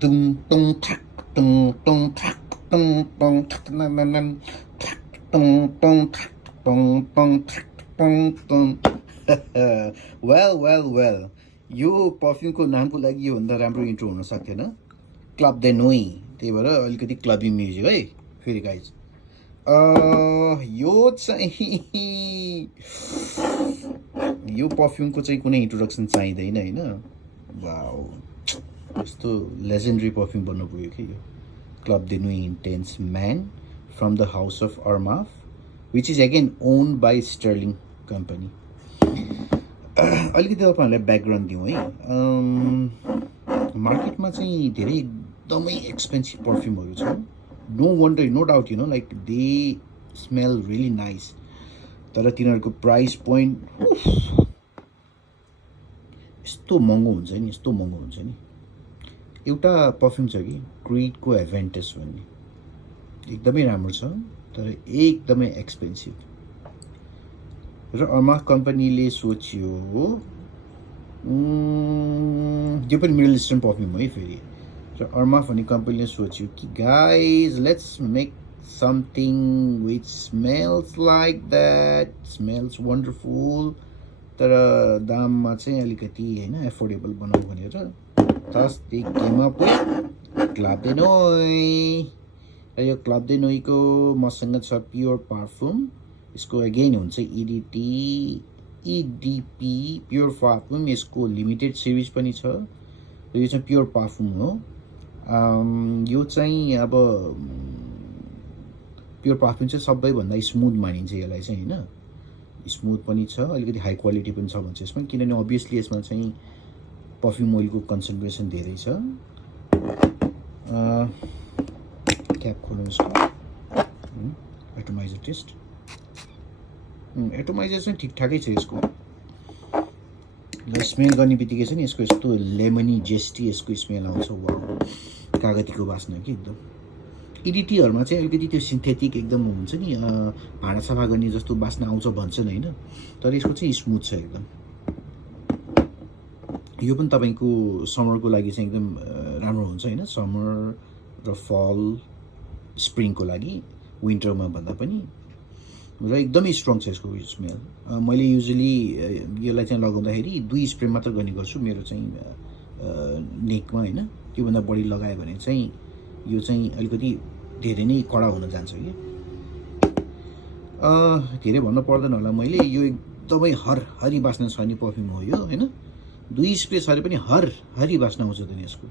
tung tung tak tung tung tak tung tung tak nan nan nan tak tung tung tak tung tung tak tung tung well यो पर्फ्युमको नामको लागि योभन्दा राम्रो intro हुन सक्थेन club de नोई त्यही भएर अलिकति क्लबी म्युजिक है फेरि गाइज यो चाहिँ यो पर्फ्युमको चाहिँ कुनै इन्ट्रोडक्सन चाहिँदैन हैन वाउ यस्तो लेजेन्डरी पर्फ्युम बन्न पुग्यो कि यो club de nuit intense man from the house of Armaf which is again owned by Sterling company अलिकति तपाईँहरूलाई ब्याकग्राउन्ड दिउँ है मार्केटमा चाहिँ धेरै एकदमै एक्सपेन्सिभ पर्फ्युमहरू छ no wonder no doubt you know like they smell really nice तर तिनीहरूको प्राइस पोइन्ट यस्तो महँगो हुन्छ नि एउटा पर्फ्युम छ कि क्रिडको एभेन्टस भन्ने एकदमै राम्रो छ तर एकदमै एक्सपेन्सिभ र अर्माफ कम्पनीले सोच्यो यो पनि मिडल इस्टर्न पर्फ्युम है फेरि र अर्माफ भन्ने कम्पनीले सोच्यो कि guys let's make something which smells like that smells wonderful तर दाममा चाहिँ अलिकति होइन एफोर्डेबल बनाऊ भनेर thus they came up with club de नोई र यो क्लब दे नोईको मसँग छ प्योर पार्फुम यसको अगेन हुन्छ इडिपी प्योर पार्फुम यसको लिमिटेड सिरिज पनि छ र यो चाहिँ प्योर पार्फुम हो यो चाहिँ अब प्योर पार्फुम चाहिँ सबैभन्दा स्मुथ मानिन्छ यसलाई चाहिँ होइन स्मुथ पनि छ अलिकति हाई क्वालिटी पनि छ भन्छ यसमा किनभने अभियसली यसमा चाहिँ पर्फ्युम ओइलको कन्सन्ट्रेसन धेरै छ क्याप खोल्नु यसको एटोमाइजर टेस्ट एटोमाइजर चाहिँ ठिकठाकै छ यसको ल स्मेल गर्ने बित्तिकै चाहिँ यसको यस्तो लेमनी जेस्टी यसको स्मेल आउँछ वा कागतीको बास्ना कि एकदम इडिटीहरूमा चाहिँ अलिकति त्यो सिन्थेटिक एकदम हुन्छ नि भाँडा सफा गर्ने जस्तो बास्ना आउँछ भन्छन् होइन तर यसको चाहिँ स्मुथ छ एकदम यो पनि तपाईँको समरको लागि चाहिँ एकदम राम्रो हुन्छ होइन समर र फल स्प्रिङको लागि विन्टरमा भन्दा पनि र एकदमै स्ट्रङ छ यसको स्मेल मैले युजली यसलाई चाहिँ लगाउँदाखेरि 2 स्प्रे मात्र गर्ने गर्छु मेरो चाहिँ नेकमा होइन त्योभन्दा बढी लगायो भने चाहिँ यो चाहिँ अलिकति धेरै नै कडा हुन जान्छ कि धेरै भन्नु पर्दैन होला मैले यो एकदमै हरि बास्ना छ नि पर्फ्युम हो यो होइन 2 स्प्रे छ भने पनि हरि बास्ना आउँछ त यसको